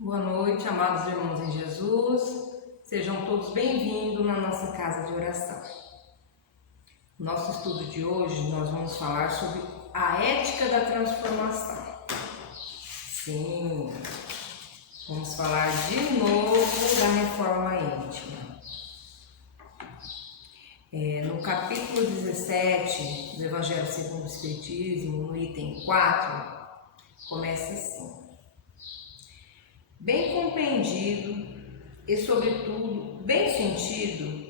Boa noite, amados irmãos em Jesus. Sejam todos bem-vindos na nossa casa de oração. No nosso estudo de hoje, nós vamos falar sobre a ética da transformação. Sim, vamos falar de novo da reforma íntima. No capítulo 17 do Evangelho segundo o Espiritismo, no item 4, começa assim: bem compreendido e, sobretudo, bem sentido,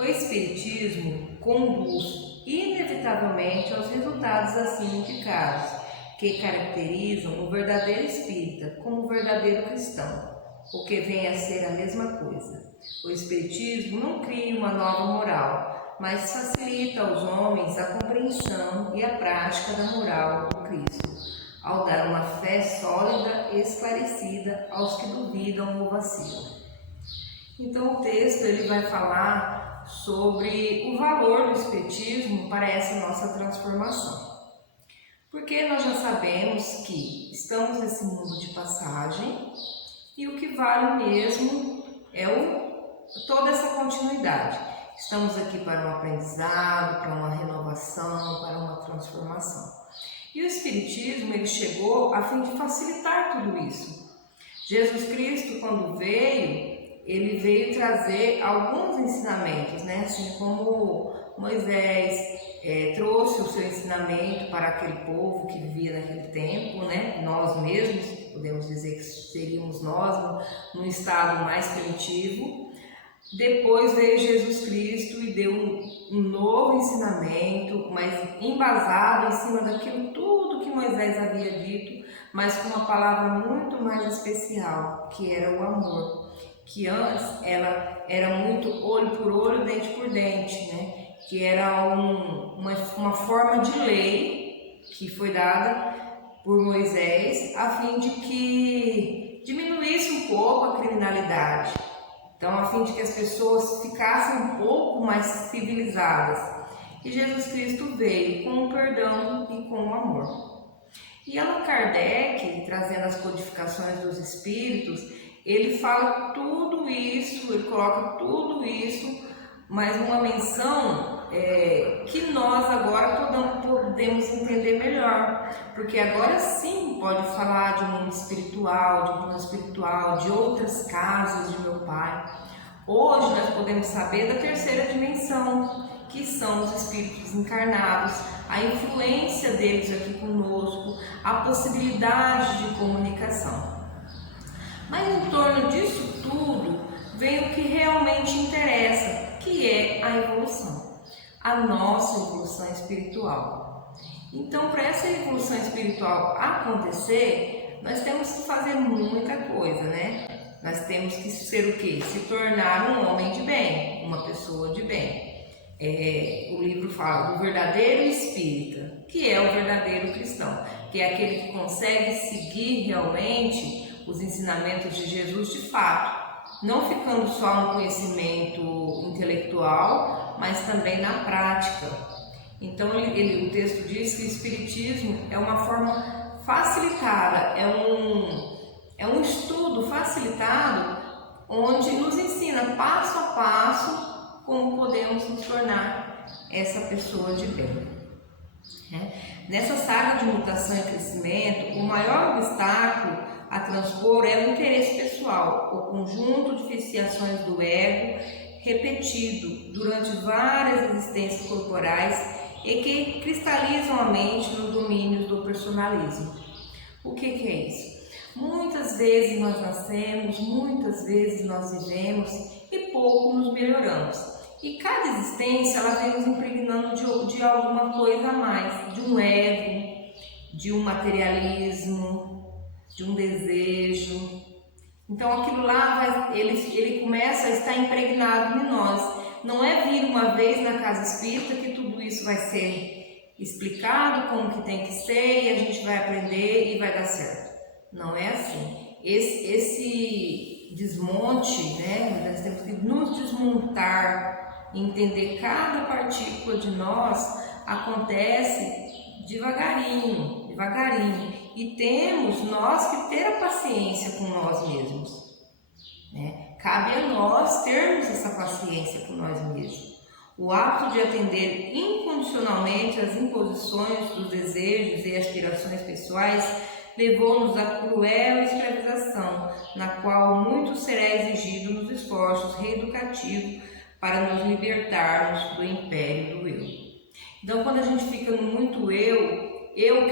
o Espiritismo conduz inevitavelmente aos resultados assim indicados, que caracterizam o verdadeiro espírita como o verdadeiro cristão, o que vem a ser a mesma coisa. O Espiritismo não cria uma nova moral, mas facilita aos homens a compreensão e a prática da moral do Cristo, ao dar uma fé sólida e esclarecida aos que duvidam ou vacilam. Então o texto ele vai falar sobre o valor do Espiritismo para essa nossa transformação. Porque nós já sabemos que estamos nesse mundo de passagem e o que vale mesmo é toda essa continuidade. Estamos aqui para um aprendizado, para uma renovação, para uma transformação. E o Espiritismo ele chegou a fim de facilitar tudo isso. Jesus Cristo, quando veio, ele veio trazer alguns ensinamentos, né? Assim como Moisés trouxe o seu ensinamento para aquele povo que vivia naquele tempo, né? Nós mesmos, podemos dizer que seríamos nós num estado mais primitivo. Depois veio Jesus Cristo e deu um novo ensinamento, mas embasado em cima daquilo tudo que Moisés havia dito, mas com uma palavra muito mais especial, que era o amor. Que antes ela era muito olho por olho, dente por dente, né? Que era uma forma de lei que foi dada por Moisés a fim de que diminuísse um pouco a criminalidade. Então, a fim de que as pessoas ficassem um pouco mais civilizadas. E Jesus Cristo veio com o perdão e com o amor. E Allan Kardec, trazendo as codificações dos Espíritos, ele fala tudo isso, ele coloca tudo isso, mas numa menção que nós agora podemos entender melhor. Porque agora sim pode falar de um mundo espiritual, de um plano espiritual, de outras casas de meu Pai. Hoje nós podemos saber da terceira dimensão, que são os espíritos encarnados, a influência deles aqui conosco, a possibilidade de comunicação. Mas em torno disso tudo vem o que realmente interessa, que é a evolução, a nossa evolução espiritual. Então, para essa evolução espiritual acontecer, nós temos que fazer muita coisa, né? Nós temos que ser o quê? Se tornar um homem de bem, uma pessoa de bem. O livro fala do verdadeiro espírita, que é o verdadeiro cristão, que é aquele que consegue seguir realmente os ensinamentos de Jesus de fato, não ficando só no conhecimento intelectual, mas também na prática. Então o texto diz que o Espiritismo é uma forma facilitada, é um estudo facilitado, onde nos ensina passo a passo como podemos nos tornar essa pessoa de bem. Nessa saga de mutação e crescimento, o maior obstáculo a transpor é o interesse pessoal, o conjunto de viciações do ego repetido durante várias existências corporais e que cristalizam a mente nos domínios do personalismo. O que é isso? Muitas vezes nós nascemos, muitas vezes nós vivemos e pouco nos melhoramos. E cada existência ela vem nos impregnando de alguma coisa a mais, de um ego, de um materialismo, de um desejo. Então aquilo lá ele começa a estar impregnado em nós. Não é vir uma vez na casa espírita que tudo isso vai ser explicado como que tem que ser e a gente vai aprender e vai dar certo. Não é assim. Esse desmonte, né? Nós temos que nos desmontar, entender cada partícula de nós acontece devagarinho, e temos nós que ter a paciência com nós mesmos, né? Cabe a nós termos essa paciência com nós mesmos. O hábito de atender incondicionalmente às imposições dos desejos e aspirações pessoais levou-nos à cruel escravização, na qual muito será exigido nos esforços reeducativos para nos libertarmos do império do eu. Então, quando a gente fica no muito eu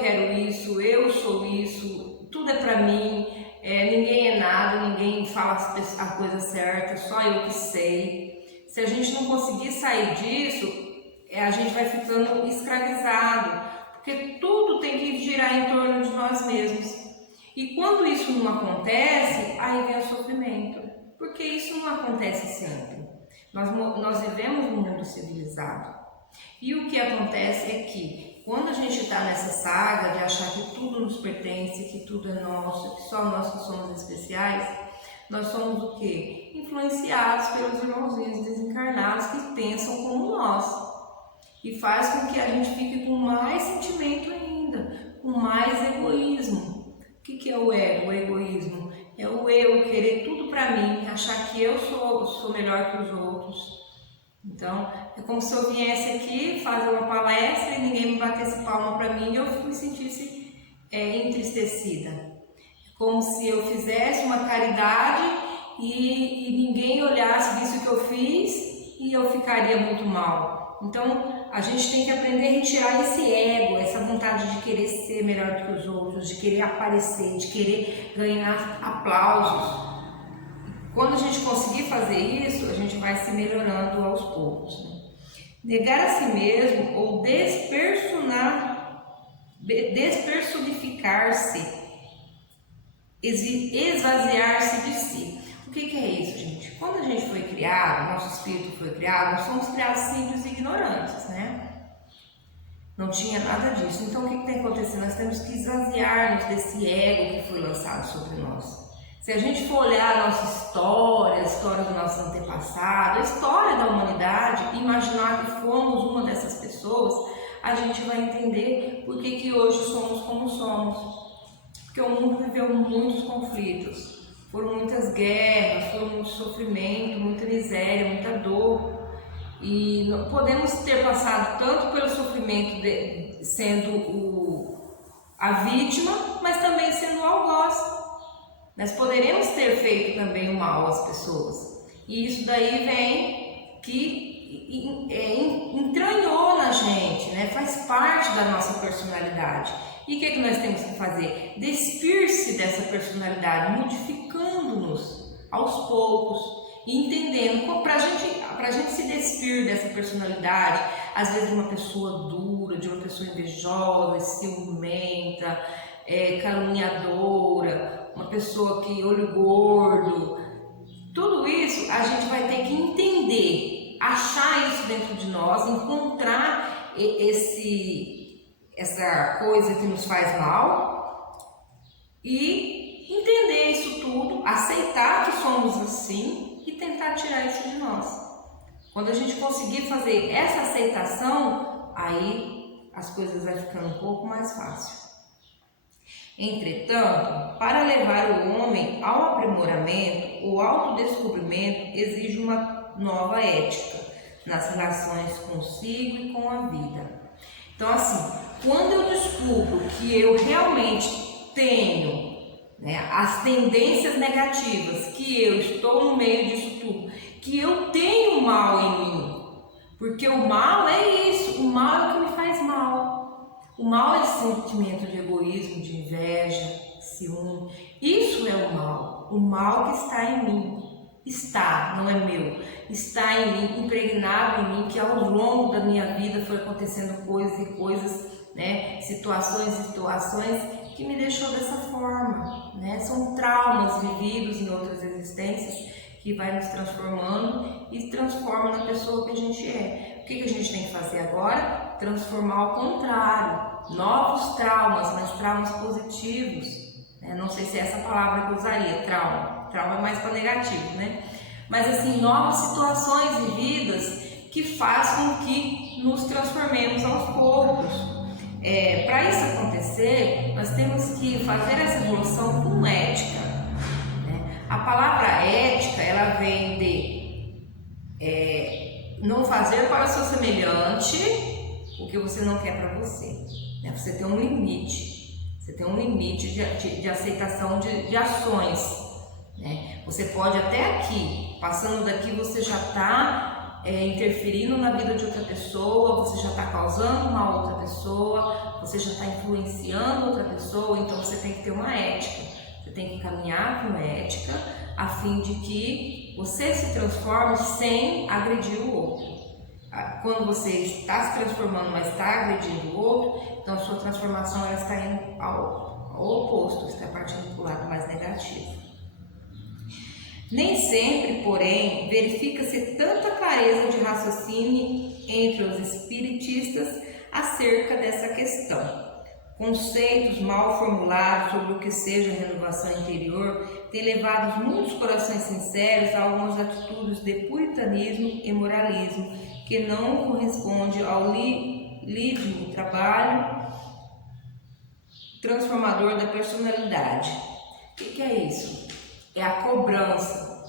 quero isso, eu sou isso, tudo é para mim, ninguém é nada, ninguém fala a coisa certa, só eu que sei. Se a gente não conseguir sair disso, a gente vai ficando escravizado, porque tudo tem que girar em torno de nós mesmos. E quando isso não acontece, aí vem o sofrimento, porque isso não acontece sempre. Nós vivemos num mundo civilizado. E o que acontece é que, quando a gente está nessa saga de achar que tudo nos pertence, que tudo é nosso, que só nós que somos especiais, nós somos o quê? Influenciados pelos irmãozinhos desencarnados que pensam como nós. E faz com que a gente fique com mais sentimento ainda, com mais egoísmo. O que é o ego, o egoísmo? É o eu querer tudo para mim, achar que eu sou melhor que os outros. Então, é como se eu viesse aqui fazer uma palestra e ninguém me batesse palma para mim e eu me sentisse entristecida. É como se eu fizesse uma caridade e ninguém olhasse, visse o que eu fiz e eu ficaria muito mal. Então, a gente tem que aprender a retirar esse ego, essa vontade de querer ser melhor do que os outros, de querer aparecer, de querer ganhar aplausos. Quando a gente conseguir fazer isso, a gente vai se melhorando aos poucos, né? Negar a si mesmo ou despersonificar-se, esvaziar-se de si. O que é isso, gente? Quando a gente foi criado, nosso espírito foi criado, nós somos criados simples e ignorantes, né? Não tinha nada disso. Então, o que tem acontecido? Nós temos que esvaziar-nos desse ego que foi lançado sobre nós. Se a gente for olhar a nossa história, a história do nosso antepassado, a história da humanidade, imaginar que fomos uma dessas pessoas, a gente vai entender por que hoje somos como somos. Porque o mundo viveu muitos conflitos, foram muitas guerras, foram muito sofrimento, muita miséria, muita dor. E podemos ter passado tanto pelo sofrimento sendo a vítima, mas também sendo o algoz. Nós poderemos ter feito também o mal às pessoas. E isso daí vem que entranhou na gente, né? Faz parte da nossa personalidade. E o que nós temos que fazer? Despir-se dessa personalidade, modificando-nos aos poucos e entendendo. Para a gente se despir dessa personalidade, às vezes de uma pessoa dura, de uma pessoa invejosa, ciumenta, caluniadora, uma pessoa que olho gordo, tudo isso a gente vai ter que entender, achar isso dentro de nós, encontrar essa coisa que nos faz mal e entender isso tudo, aceitar que somos assim e tentar tirar isso de nós. Quando a gente conseguir fazer essa aceitação, aí as coisas vão ficando um pouco mais fácil. Entretanto, para levar o homem ao aprimoramento, o autodescobrimento exige uma nova ética nas relações consigo e com a vida. Então, assim, quando eu descubro que eu realmente tenho, né, as tendências negativas, que eu estou no meio disso tudo, que eu tenho mal em mim, porque o mal é isso, o mal é o que me faz mal. O mal é esse sentimento de egoísmo, de inveja, ciúme. Isso é o mal que está em mim. Está, não é meu. Está em mim, impregnado em mim, que ao longo da minha vida foi acontecendo coisas e coisas, né? Situações e situações que me deixou dessa forma, né? São traumas vividos em outras existências que vai nos transformando e transforma na pessoa que a gente é. O que a gente tem que fazer agora? Transformar ao contrário, novos traumas, mas traumas positivos, né? Não sei se é essa palavra que eu usaria, trauma é mais para negativo, né? Mas assim, novas situações vividas que faz com que nos transformemos aos poucos. Para isso acontecer, nós temos que fazer essa evolução com ética, né? A palavra ética, ela vem de não fazer para o seu semelhante o que você não quer para você, né? Você tem um limite, de aceitação de ações, né? Você pode até aqui, passando daqui você já está interferindo na vida de outra pessoa, você já está causando mal a outra pessoa, você já está influenciando outra pessoa, então você tem que ter uma ética, você tem que caminhar com ética, a fim de que você se transforme sem agredir o outro. Quando você está se transformando, mas está agredindo o outro, então a sua transformação ela está indo ao oposto, está partindo para o lado mais negativo. Nem sempre, porém, verifica-se tanta clareza de raciocínio entre os espiritistas acerca dessa questão. Conceitos mal formulados sobre o que seja renovação interior têm levado muitos corações sinceros a algumas atitudes de puritanismo e moralismo que não correspondem ao lídimo trabalho transformador da personalidade. O que é isso? É a cobrança.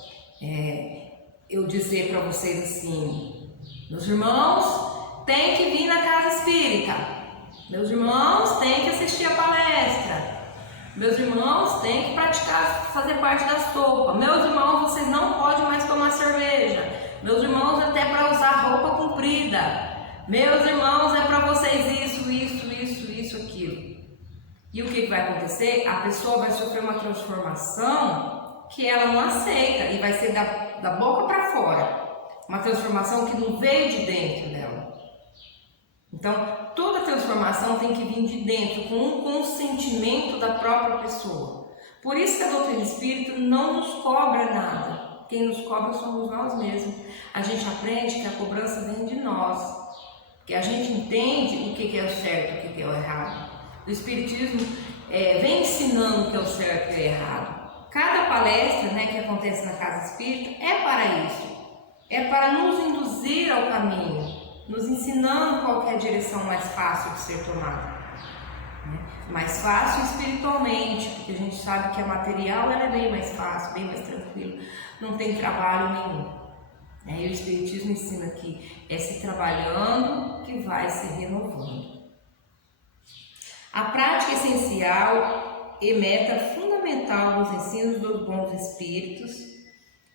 Eu dizer para vocês assim: meus irmãos, tem que vir na casa espírita, meus irmãos, tem que assistir a palestra, meus irmãos, tem que praticar, fazer parte da sopa, meus irmãos, vocês não podem mais tomar cerveja, meus irmãos, até para usar roupa comprida, meus irmãos, é para vocês isso, aquilo. E o que vai acontecer? A pessoa vai sofrer uma transformação que ela não aceita e vai ser da boca para fora, uma transformação que não veio de dentro dela. Então, toda transformação tem que vir de dentro, com um consentimento da própria pessoa. Por isso que a doutrina espírita não nos cobra nada. Quem nos cobra somos nós mesmos. A gente aprende que a cobrança vem de nós, que a gente entende o que é o certo e o que é o errado. O espiritismo vem ensinando o que é o certo e o que é errado. Cada palestra, né, que acontece na casa espírita é para isso, é para nos induzir ao caminho, nos ensinando qual é a direção mais fácil de ser tomada, né? Mais fácil espiritualmente, porque a gente sabe que a material ela é bem mais fácil, bem mais tranquilo, não tem trabalho nenhum, né? E o espiritismo ensina que é se trabalhando que vai se renovando. A prática essencial e meta fundamental dos ensinos dos bons espíritos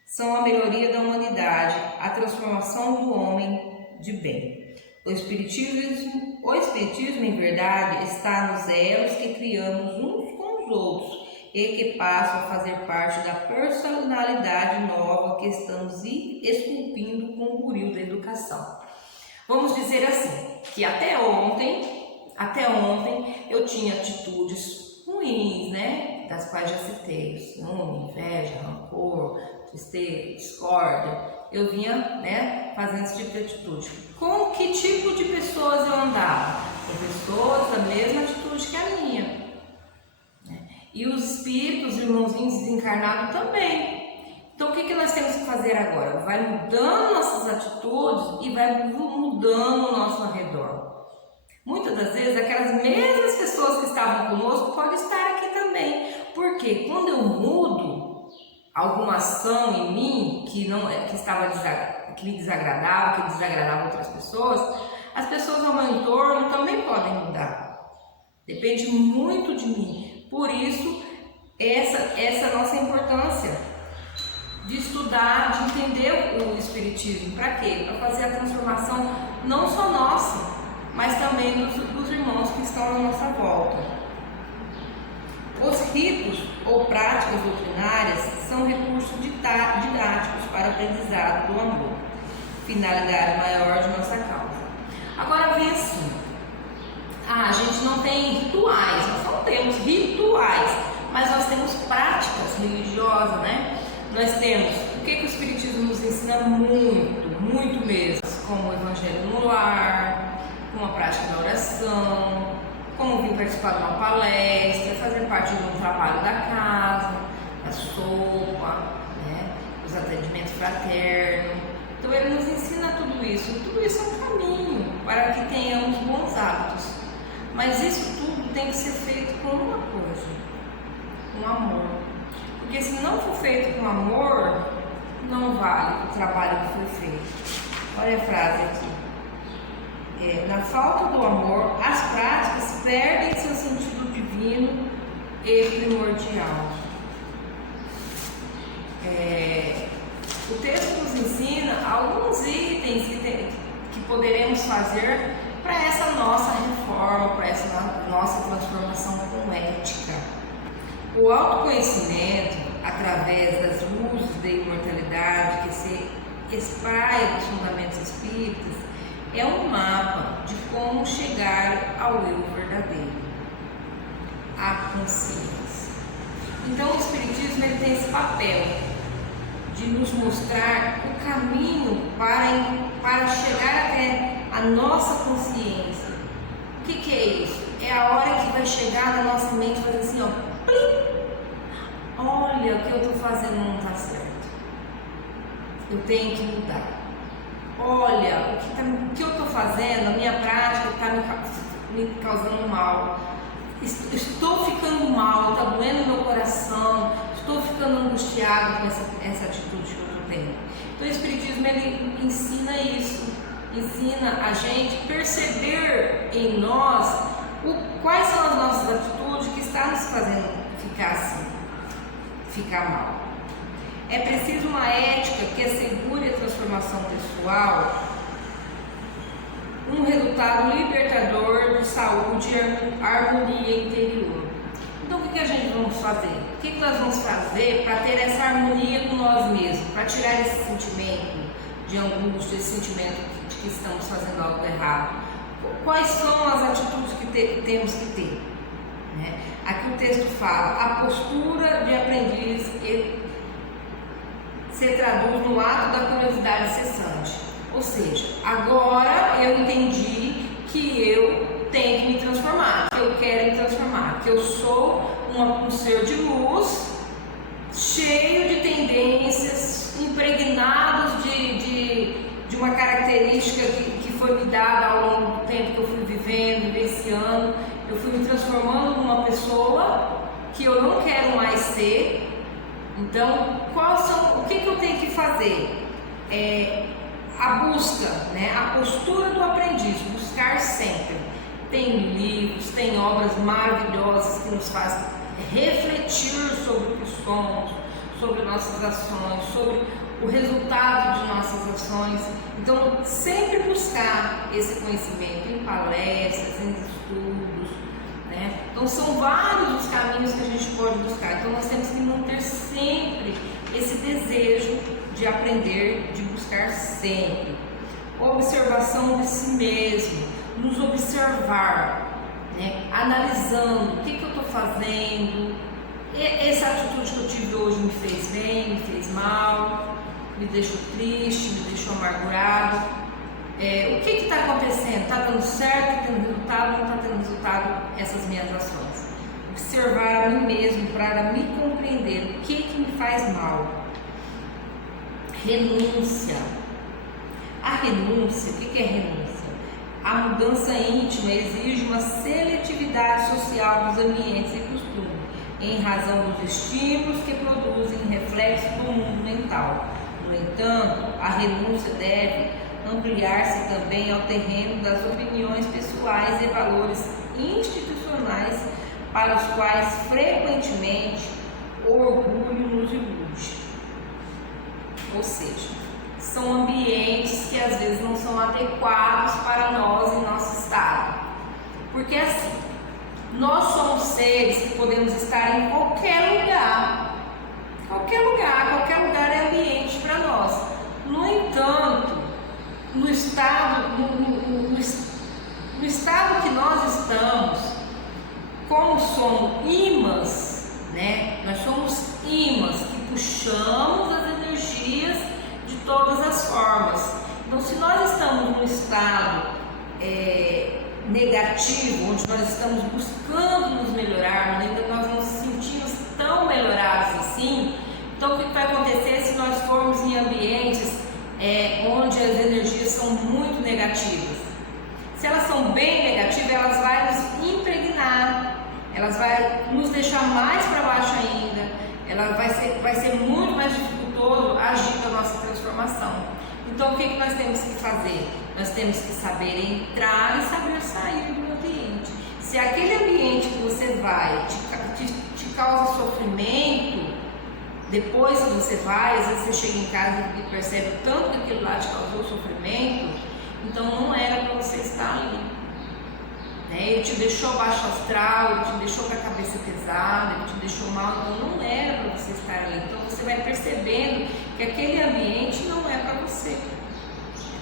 são a melhoria da humanidade, a transformação do homem de bem. O espiritismo em verdade está nos elos que criamos uns com os outros e que passam a fazer parte da personalidade nova que estamos esculpindo com o buril da educação. Vamos dizer assim, que até ontem eu tinha atitudes ruins, né? Das quais já citei: ciúme, inveja, rancor, tristeza, discórdia. Eu vinha, né, fazendo esse tipo de atitude. Com que tipo de pessoas eu andava? Com pessoas da mesma atitude que a minha, né? E os espíritos, os irmãozinhos desencarnados também. Então o que nós temos que fazer agora? Vai mudando nossas atitudes e vai mudando o nosso arredor. Muitas das vezes aquelas mesmas pessoas que estavam conosco podem estar aqui também, porque quando eu mudo alguma ação em mim que me desagradava, que desagradava outras pessoas, as pessoas ao meu entorno também podem mudar. Depende muito de mim. Por isso essa nossa importância de estudar, de entender o espiritismo. Para quê? Para fazer a transformação não só nossa, mas também dos irmãos que estão na nossa volta. Os ritos ou práticas doutrinárias são recursos didáticos para o aprendizado do amor, finalidade maior de nossa causa. Agora vem assim: a gente não tem rituais, nós não temos rituais, mas nós temos práticas religiosas, né? Nós temos o que o Espiritismo nos ensina muito mesmo, como o Evangelho no lar, como a prática da oração, como vir participar de uma palestra, fazer parte de um trabalho da casa, da sopa, né, os atendimentos fraternos. Então ele nos ensina tudo isso é um caminho para que tenhamos bons hábitos. Mas isso tudo tem que ser feito com uma coisa, com amor. Porque se não for feito com amor, não vale o trabalho que foi feito. Olha a frase aqui. Na falta do amor, as práticas perdem seu sentido divino e primordial. O texto nos ensina alguns itens que poderemos fazer para essa nossa reforma, para essa nossa transformação com ética. O autoconhecimento, através das luzes da imortalidade que se espraia dos fundamentos espíritas, é um mapa de como chegar ao eu verdadeiro, à consciência. Então o Espiritismo ele tem esse papel de nos mostrar o caminho para chegar até a nossa consciência. O que é isso? É a hora que vai chegar na nossa mente e fazer assim, ó, plim! Olha, o que eu estou fazendo não está certo. Eu tenho que mudar. Olha, o que eu estou fazendo, a minha prática está me causando mal. Estou ficando mal, está doendo meu coração, estou ficando angustiado com essa atitude que eu tenho. Então o Espiritismo ele ensina isso, ensina a gente perceber em nós quais são as nossas atitudes que estão nos fazendo ficar assim, ficar mal. É preciso uma ética que assegure a transformação pessoal, um resultado libertador de saúde e harmonia interior. Então o que a gente vamos fazer? O que nós vamos fazer para ter essa harmonia com nós mesmos, para tirar esse sentimento de angústia, esse sentimento de que estamos fazendo algo errado? Quais são as atitudes que temos que ter? Aqui o texto fala, a postura de aprendiz se traduz no ato da curiosidade cessante. Ou seja, agora eu entendi que eu tenho que me transformar, que eu quero me transformar, que eu sou um ser de luz, cheio de tendências, impregnados de uma característica que foi me dada ao longo do tempo que eu fui vivendo, vivenciando. Eu fui me transformando numa pessoa que eu não quero mais ser. Então, o que eu tenho que fazer? A busca, a postura do aprendiz, buscar sempre. Tem livros, tem obras maravilhosas que nos fazem refletir sobre o que somos, sobre nossas ações, sobre o resultado de nossas ações. Então, sempre buscar esse conhecimento em palestras, em estudos, Então, são vários os caminhos que a gente pode buscar. Então, nós temos que manter sempre esse desejo de aprender, de buscar sempre. Observação de si mesmo, nos observar, analisando o que eu estou fazendo, essa atitude que eu tive hoje me fez bem, me fez mal, me deixou triste, me deixou amargurado. O que está acontecendo? Está dando certo? Está tendo resultado? Não está tendo resultado essas minhas ações? Observar a mim mesmo para me compreender o que me faz mal. Renúncia. A renúncia, o que é renúncia? A mudança íntima exige uma seletividade social dos ambientes e costumes, em razão dos estímulos que produzem reflexo do mundo mental. No entanto, a renúncia deve ampliar-se também ao terreno das opiniões pessoais e valores institucionais para os quais frequentemente o orgulho nos ilude. Ou seja, são ambientes que às vezes não são adequados para nós em nosso estado. Porque assim, nós somos seres que podemos estar em qualquer lugar. Qualquer lugar é ambiente para nós. No entanto, no estado que nós estamos, como somos ímãs, nós somos ímãs que puxamos as energias de todas as formas. Então, se nós estamos num estado negativo, onde nós estamos buscando nos melhorar, ainda nós não nos sentimos tão melhorados assim, então o que vai acontecer se nós formos em ambientes onde as energias são muito negativas? Se elas estão bem negativas, elas vão nos impregnar, elas vão nos deixar mais para baixo ainda, vai ser muito mais dificultoso agir da nossa transformação. Então, o que nós temos que fazer? Nós temos que saber entrar e saber sair do ambiente. Se aquele ambiente que você vai te causa sofrimento, depois que você vai, às vezes você chega em casa e percebe o tanto que aquilo lá te causou sofrimento, então não era para você estar ali. Ele te deixou baixo astral, ele te deixou com a cabeça pesada, ele te deixou mal, então não era para você estar ali. Então você vai percebendo que aquele ambiente não é para você.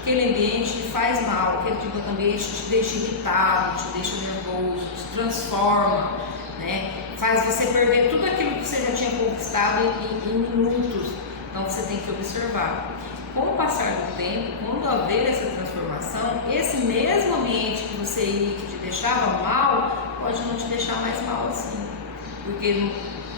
Aquele ambiente te faz mal, aquele tipo de ambiente te deixa irritado, te deixa nervoso, te transforma, faz você perder tudo aquilo que você já tinha conquistado em minutos. Então você tem que observar. Com o passar do tempo, quando haver essa transformação, esse mesmo ambiente que você ia, que te deixava mal, pode não te deixar mais mal assim. Porque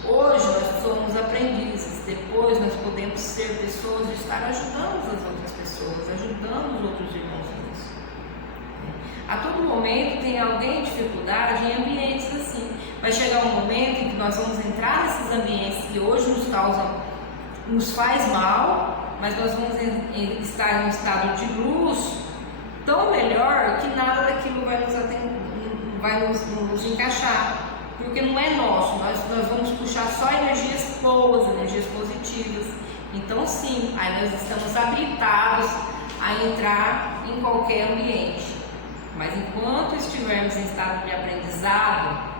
hoje nós somos aprendizes, depois nós podemos ser pessoas de estar ajudando as outras pessoas, ajudando os outros irmãozinhos. A todo momento tem alguém em dificuldade em ambientes assim. Vai chegar um momento em que nós vamos entrar nesses ambientes que hoje nos faz mal, mas nós vamos estar em um estado de luz tão melhor que nada daquilo vai nos encaixar, porque não é nosso, nós vamos puxar só energias boas, energias positivas. Então sim, aí nós estamos habilitados a entrar em qualquer ambiente, mas enquanto estivermos em estado de aprendizado,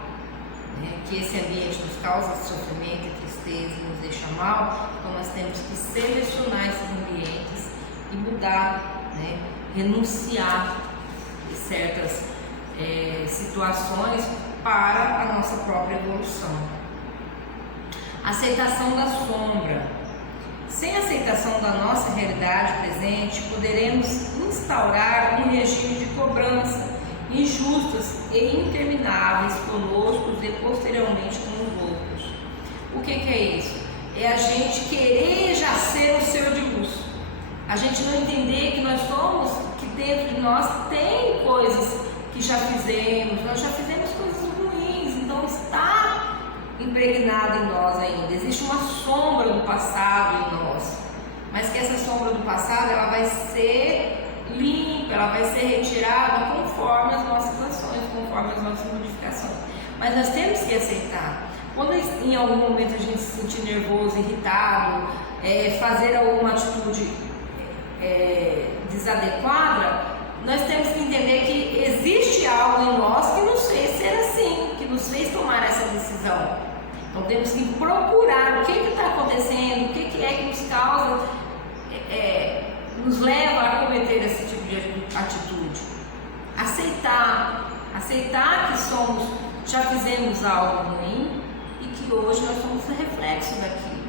que esse ambiente nos causa sofrimento e tristeza e nos deixa mal, então nós temos que selecionar esses ambientes e mudar, renunciar a certas situações para a nossa própria evolução. Aceitação da sombra. Sem aceitação da nossa realidade presente, poderemos instaurar um regime de cobrança injustas e intermináveis conosco e posteriormente com os outros. O que é isso? É a gente querer já ser o ser de luz. A gente não entender que nós somos, que dentro de nós tem coisas que já fizemos, nós já fizemos coisas ruins, então está impregnado em nós ainda. Existe uma sombra do passado em nós, mas que essa sombra do passado ela vai ser limpa, ela vai ser retirada conforme as nossas ações, conforme as nossas modificações. Mas nós temos que aceitar. Quando em algum momento a gente se sentir nervoso, irritado, fazer alguma atitude desadequada, nós temos que entender que existe algo em nós que nos fez ser assim, que nos fez tomar essa decisão. Então temos que procurar o que está acontecendo, o que é que nos causa, nos leva a cometer esse tipo de atitude. Aceitar que já fizemos algo ruim e que hoje nós somos o reflexo daquilo.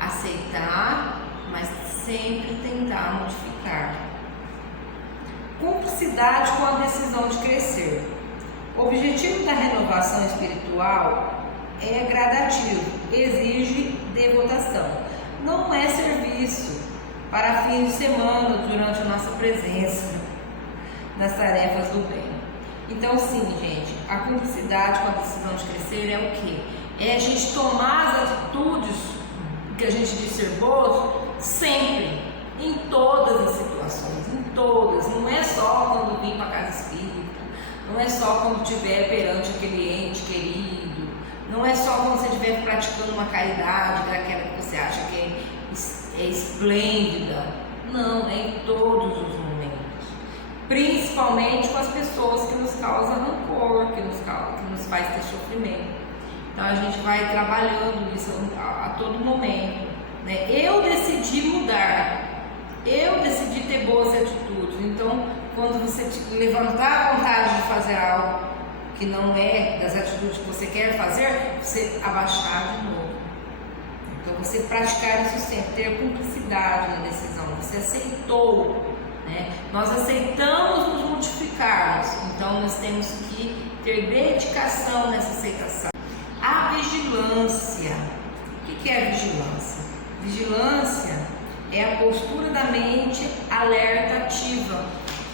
Aceitar, mas sempre tentar modificar. Cumplicidade com a decisão de crescer. O objetivo da renovação espiritual é gradativo, exige devotação. Não é serviço para fins de semana durante a nossa presença nas tarefas do bem. Então sim, gente, a cumplicidade com a decisão de crescer é o quê? É a gente tomar as atitudes que a gente diz ser boas sempre, em todas as situações, em todas. Não é só quando vir para a casa espírita, não é só quando estiver perante aquele ente querido, não é só quando você estiver praticando uma caridade daquela que você acha que é esplêndida. Não, é em todos os momentos, principalmente com as pessoas que nos causam rancor, que nos faz ter sofrimento. Então a gente vai trabalhando isso a todo momento, Eu decidi mudar, eu decidi ter boas atitudes. Então quando você levantar a vontade de fazer algo que não é das atitudes que você quer fazer, você abaixar de novo. Então você praticar isso sempre, ter cumplicidade na decisão. Você aceitou, Nós aceitamos nos modificarmos, então nós temos que ter dedicação nessa aceitação. A vigilância. O que é a vigilância? Vigilância é a postura da mente alerta ativa.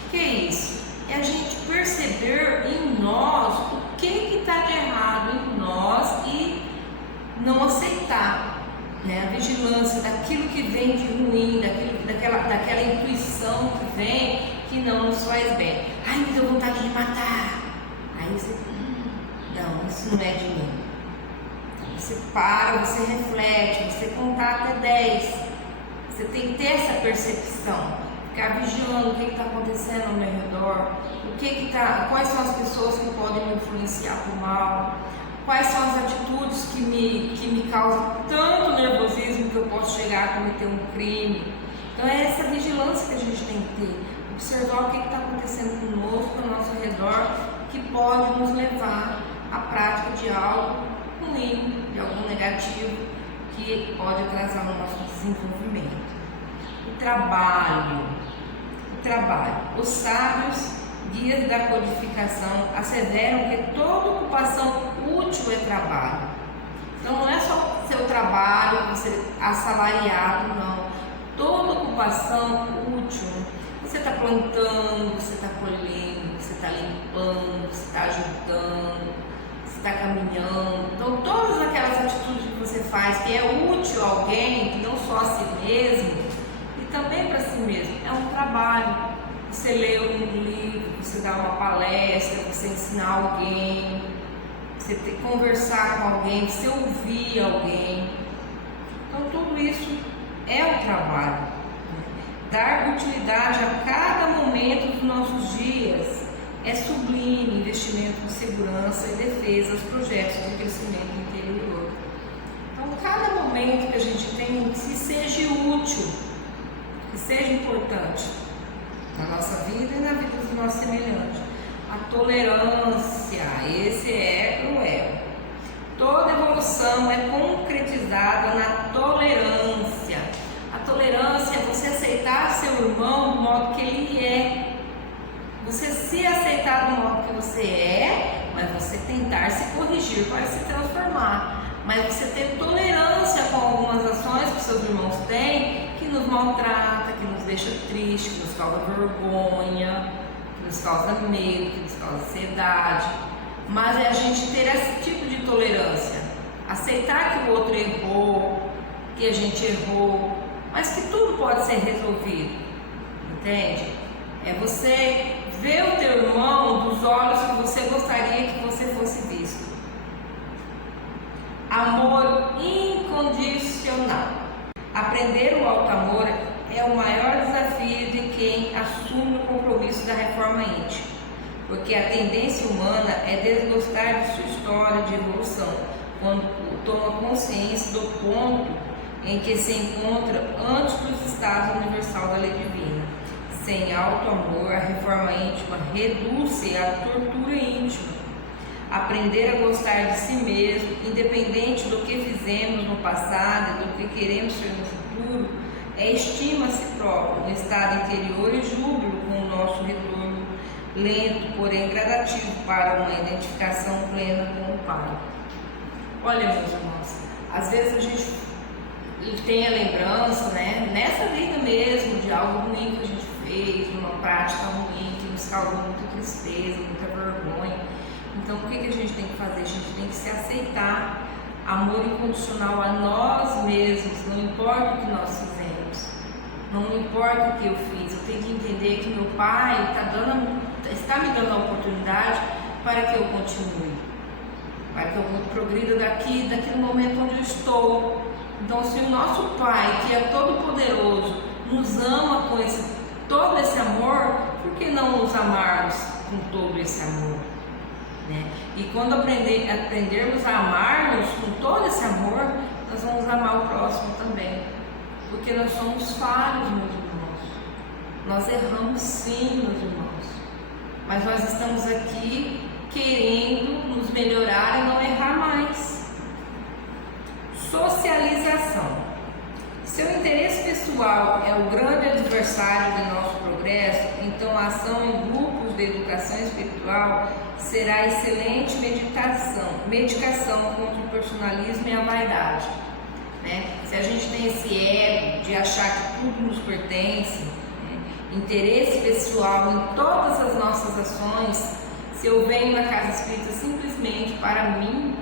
O que é isso? é a gente perceber em nós o que está de errado em nós e não aceitar, né? A vigilância daquilo que vem de ruim, daquela intuição que vem que não nos faz bem. Ai, me deu vontade de matar. Aí você, não, isso não é de mim. Você para, você reflete, você contar até 10. Você tem que ter essa percepção, ficar vigiando o que está acontecendo ao meu redor, quais são as pessoas que podem me influenciar por mal, quais são as atitudes que me causam tanto nervosismo que eu posso chegar a cometer um crime. Então é essa vigilância que a gente tem que ter, observar o que está acontecendo conosco, ao nosso redor, que pode nos levar à prática de algo ruim, de algo negativo, que pode atrasar o nosso desenvolvimento. O trabalho. Os sábios, guias da codificação, asseveram que toda ocupação útil é trabalho. Então não é só seu trabalho, você assalariado, não. Toda ocupação útil. Você está plantando, você está colhendo, você está limpando, você está ajudando, você está caminhando. Então todas aquelas atitudes que você faz que é útil a alguém, que não só a si mesmo, e também para si mesmo, é um trabalho. Você lê um livro, você dá uma palestra, você ensinar alguém, você conversar com alguém, você ouvir alguém. Então tudo isso é um trabalho. Dar utilidade a cada momento dos nossos dias é sublime investimento em segurança e defesa aos projetos de crescimento interior. Então cada momento que a gente tem, que seja útil, que seja importante na nossa vida e na vida dos nossos semelhantes. A tolerância, esse é cruel. Toda evolução é concretizada na tolerância. A tolerância é você aceitar seu irmão do modo que ele é. Você se aceitar do modo que você é, mas você tentar se corrigir para se transformar. Mas você ter tolerância com algumas ações que seus irmãos têm, que nos maltrata, que nos deixa triste, que nos causa vergonha, que nos causa medo, que nos causa ansiedade. Mas é a gente ter esse tipo de tolerância, aceitar que o outro errou, que a gente errou, mas que tudo pode ser resolvido, entende? É você ver o teu irmão dos olhos que você gostaria que você fosse visto. Amor incondicional. Aprender o alto amor é o maior desafio de quem assume o compromisso da reforma íntima, porque a tendência humana é desgostar de sua história de evolução, quando toma consciência do ponto em que se encontra antes dos estados universal da lei divina. Sem alto amor, a reforma íntima reduz-se à tortura íntima. Aprender a gostar de si mesmo, independente do que fizemos no passado e do que queremos ser no futuro, é estima a si próprio, um estado interior e júbilo com o nosso retorno lento, porém gradativo para uma identificação plena com o Pai. Olha, meus irmãos, às vezes a gente tem a lembrança, né, nessa vida mesmo, de algo ruim que a gente fez, uma prática ruim que nos causou muita tristeza, muita vergonha. Então o que a gente tem que fazer? A gente tem que se aceitar, amor incondicional a nós mesmos, não importa o que nós fizemos, não importa o que eu fiz, eu tenho que entender que meu Pai está me dando a oportunidade para que eu continue, para que eu progrida daquele momento onde eu estou. Então, se o nosso Pai, que é todo poderoso, nos ama com todo esse amor, por que não nos amarmos com todo esse amor? Né? E quando aprendermos a amar-nos com todo esse amor, nós vamos amar o próximo também, porque nós somos falhos, meus irmãos. Nós erramos sim, meus irmãos, mas nós estamos aqui querendo nos melhorar e não errar mais. Socialização. Seu interesse pessoal é o grande adversário do nosso progresso, então a ação em grupos de educação espiritual será excelente medicação contra o personalismo e a vaidade. Né? Se a gente tem esse ego de achar que tudo nos pertence, né, interesse pessoal em todas as nossas ações, se eu venho na casa espírita simplesmente para mim,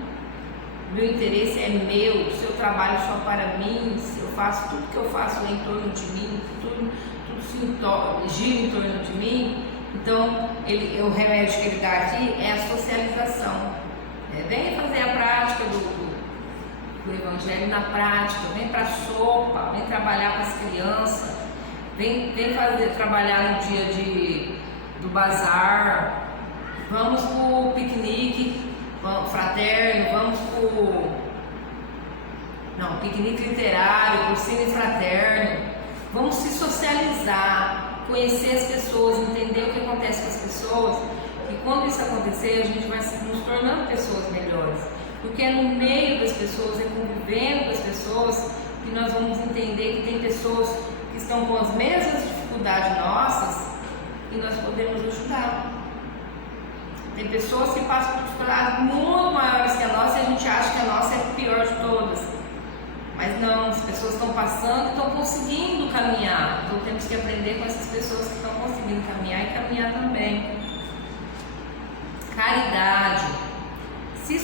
meu interesse é meu, se eu trabalho só para mim, se eu faço tudo que eu faço em torno de mim, tudo gira em torno de mim, então o remédio que ele dá aqui é a socialização. Vem fazer a prática do Evangelho na prática, vem para a sopa, vem trabalhar com as crianças, vem trabalhar no dia do bazar, vamos para o piquenique fraterno, vamos para o piquenique literário, para o cine fraterno, vamos se socializar, conhecer as pessoas, entender o que acontece com as pessoas, e quando isso acontecer, a gente vai nos tornando pessoas melhores, porque é no meio das pessoas, é convivendo com as pessoas, que nós vamos entender que tem pessoas que estão com as mesmas dificuldades nossas e nós podemos ajudar. Tem pessoas que passam por dificuldades muito maiores que a nossa e a gente acha que a nossa é a pior de todas. Mas não, as pessoas estão passando e estão conseguindo caminhar. Então temos que aprender com essas pessoas que estão conseguindo caminhar e caminhar também. Caridade. Se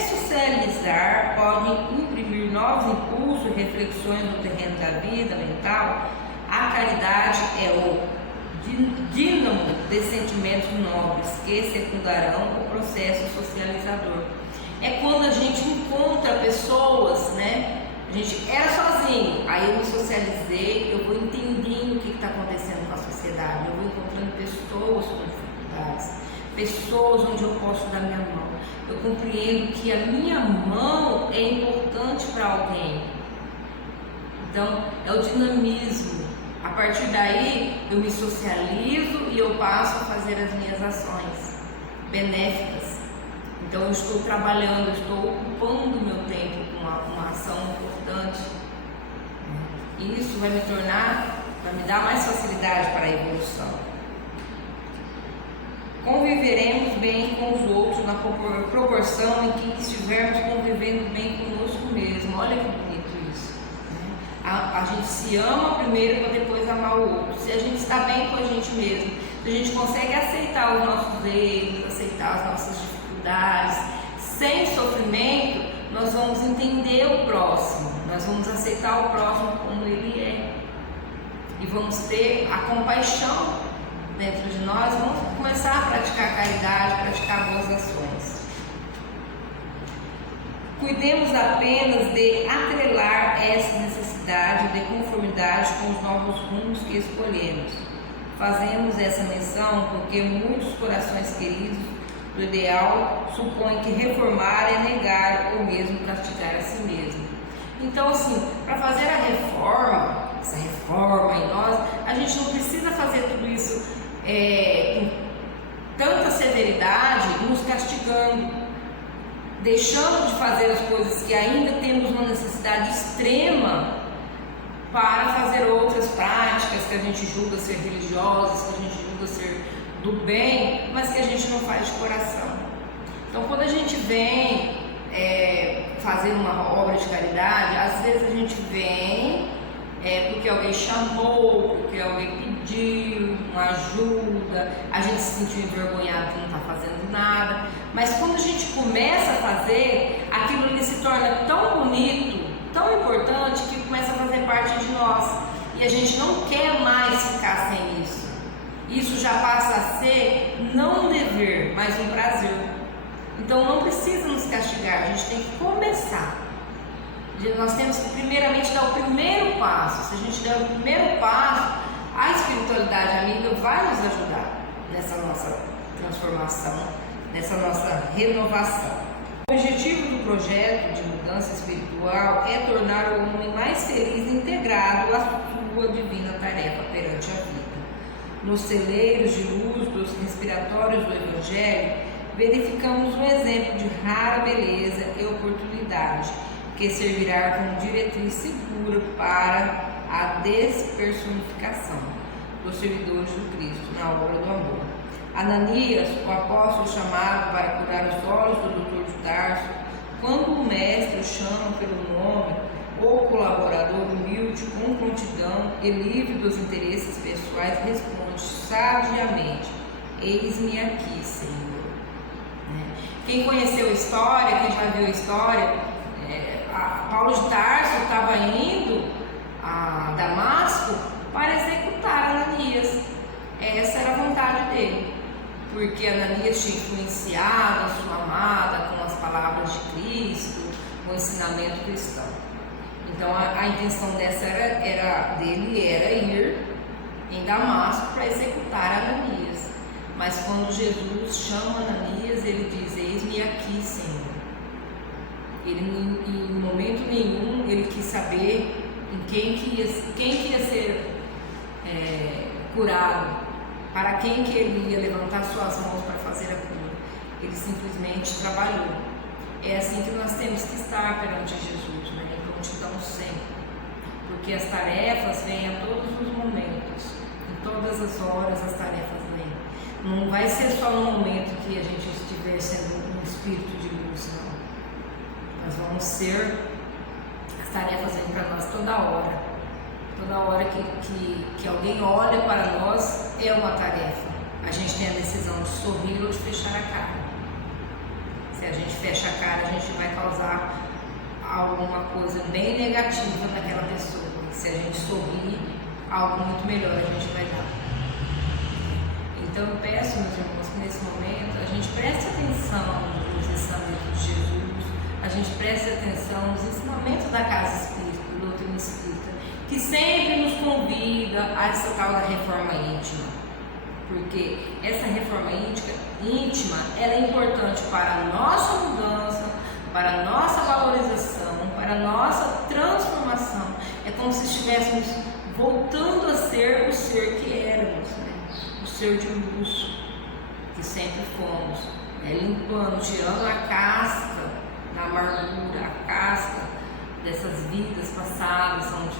socializar pode imprimir novos impulsos e reflexões no terreno da vida mental, a caridade é o dínamo de sentimentos nobres que secundarão o processo socializador. É quando a gente encontra pessoas, né? A gente era sozinho, aí eu me socializei, eu vou entendendo o que está acontecendo com a sociedade, eu vou encontrando pessoas com dificuldades, pessoas onde eu posso dar minha mão. Eu compreendo que a minha mão é importante para alguém. Então, é o dinamismo. A partir daí, eu me socializo e eu passo a fazer as minhas ações benéficas. Então, eu estou trabalhando, eu estou ocupando o meu tempo com uma ação importante. E isso vai me dar mais facilidade para a evolução. Conviveremos bem com os outros na proporção em que estivermos convivendo bem conosco mesmo. Olha que bonito isso. A gente se ama primeiro para depois amar o outro. Se a gente está bem com a gente mesmo, se a gente consegue aceitar os nossos erros, aceitar as nossas dificuldades, sem sofrimento, nós vamos entender o próximo, nós vamos aceitar o próximo como ele é. E vamos ter a compaixão dentro de nós, vamos começar a praticar caridade, praticar boas ações. Cuidemos apenas de atrelar essa necessidade de conformidade com os novos rumos que escolhemos. Fazemos essa menção porque muitos corações queridos do ideal supõem que reformar é negar ou mesmo castigar a si mesmo. Então, assim, para fazer a reforma, essa reforma em nós, a gente não precisa fazer tudo isso com tanta severidade, nos castigando, deixando de fazer as coisas que ainda temos uma necessidade extrema para fazer outras práticas que a gente julga ser religiosas, que a gente julga ser do bem, mas que a gente não faz de coração. Então, quando a gente vem fazer uma obra de caridade, às vezes a gente vem porque alguém chamou, porque alguém pediu uma ajuda, a gente se sentiu envergonhado que não está fazendo nada, mas quando a gente começa a fazer, aquilo ali se torna tão bonito, tão importante, que começa a fazer parte de nós, e a gente não quer mais ficar sem isso. Isso já passa a ser não um dever, mas um prazer. Então não precisa nos castigar, a gente tem que começar. Nós temos que primeiramente dar o primeiro passo. Se a gente der o primeiro passo, a espiritualidade amiga vai nos ajudar nessa nossa transformação, nessa nossa renovação. O objetivo do projeto de mudança espiritual é tornar o homem mais feliz e integrado à sua divina tarefa perante a vida. Nos celeiros de luz dos respiratórios do Evangelho, verificamos um exemplo de rara beleza e oportunidade, que servirá como diretriz segura para a despersonificação dos servidores de Cristo na obra do amor. Ananias, o apóstolo chamado para curar os olhos do doutor de Tarso, quando o mestre o chama pelo nome ou colaborador, orador humilde, com prontidão e livre dos interesses pessoais, responde sabiamente: eis-me aqui, Senhor. Quem conheceu a história, quem já viu a história, Paulo de Tarso estava indo a Damasco para executar Ananias. Essa era a vontade dele, porque Ananias tinha influenciado a sua amada com as palavras de Cristo, com o ensinamento cristão. Então a intenção dele era ir em Damasco para executar Ananias. Mas quando Jesus chama Ananias, ele diz: eis-me aqui, Senhor. Ele, em momento nenhum, ele quis saber em quem que ia ser curado, para quem que ele ia levantar suas mãos para fazer a cura. Ele simplesmente trabalhou. É assim que nós temos que estar perante Jesus, né? Em prontidão sempre, porque as tarefas vêm a todos os momentos, em todas as horas as tarefas vêm. Não vai ser só no momento que a gente estiver sendo um espírito de luz, não. Nós vamos ser, as tarefas vêm para nós toda hora. Toda hora que alguém olha para nós é uma tarefa. A gente tem a decisão de sorrir ou de fechar a cara. Se a gente fecha a cara, a gente vai causar alguma coisa bem negativa naquela pessoa. Se a gente sorrir, algo muito melhor a gente vai dar. Então eu peço, meus irmãos, que nesse momento a gente preste atenção nos ensinamentos de Jesus, a gente preste atenção nos ensinamentos da casa espírita, do doutrina espírita, que sempre nos convida a essa tal da reforma íntima. Porque essa reforma íntima, ela é importante para a nossa mudança, para a nossa valorização, para a nossa transformação. É como se estivéssemos voltando a ser o ser que éramos, né? O ser de luz que sempre fomos, né? Limpando, tirando a casca da amargura, a casca dessas vidas passadas, onde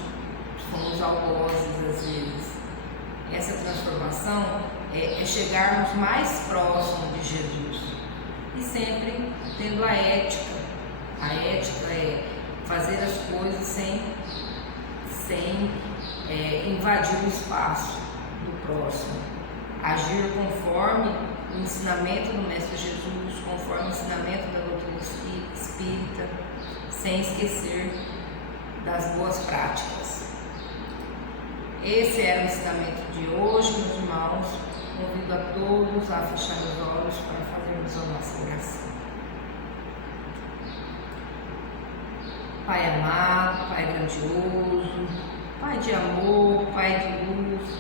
fomos algozes às vezes. Essa transformação é chegarmos mais próximo de Jesus e sempre tendo a ética. A ética é fazer as coisas sem invadir o espaço do próximo, agir conforme o ensinamento do Mestre Jesus, conforme o ensinamento da doutrina espírita, sem esquecer das boas práticas. Esse era o ensinamento de hoje, meus irmãos. Convido a todos a fechar os olhos para fazermos a nossa oração. Pai amado, Pai grandioso, Pai de amor, Pai de luz,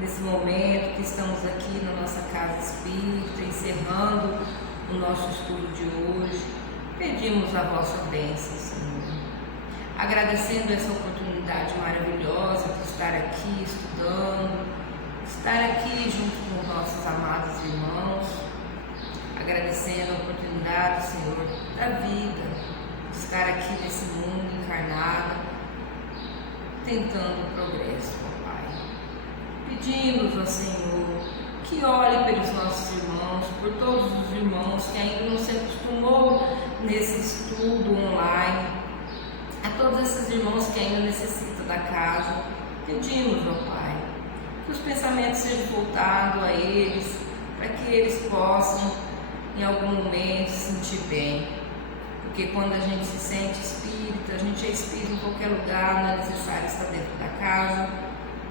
nesse momento que estamos aqui na nossa casa espírita, encerrando o nosso estudo de hoje, pedimos a vossa bênção, Senhor. Agradecendo essa oportunidade maravilhosa de estar aqui estudando, estar aqui junto com os nossos amados irmãos, agradecendo a oportunidade, Senhor, da vida, de estar aqui nesse mundo encarnado, tentando o progresso, ó Pai. Pedimos ao Senhor que olhe pelos nossos irmãos, por todos os irmãos que ainda não se acostumou nesse estudo online, a todos esses irmãos que ainda necessitam da casa. Pedimos, ó Pai, que os pensamentos sejam voltados a eles, para que eles possam, em algum momento, se sentir bem. Porque quando a gente se sente espírita, a gente é espírita em qualquer lugar, não é necessário estar dentro da casa,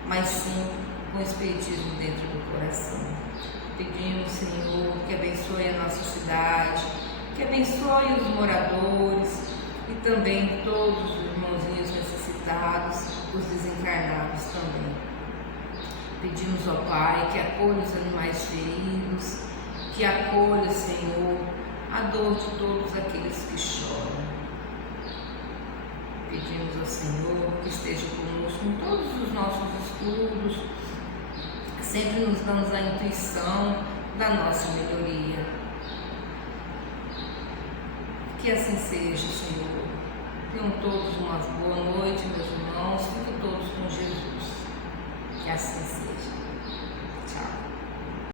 mas sim com o espiritismo dentro do coração. Pedimos, Senhor, que abençoe a nossa cidade, que abençoe os moradores e também todos os irmãozinhos necessitados, os desencarnados também. Pedimos ao Pai que acolha os animais feridos, que acolha, Senhor, a dor de todos aqueles que choram. Pedimos ao Senhor que esteja conosco em todos os nossos estudos, sempre nos dando a intuição da nossa melhoria. Que assim seja, Senhor. Tenham todos uma boa noite, meus irmãos. Fiquem todos com Jesus. Que assim seja.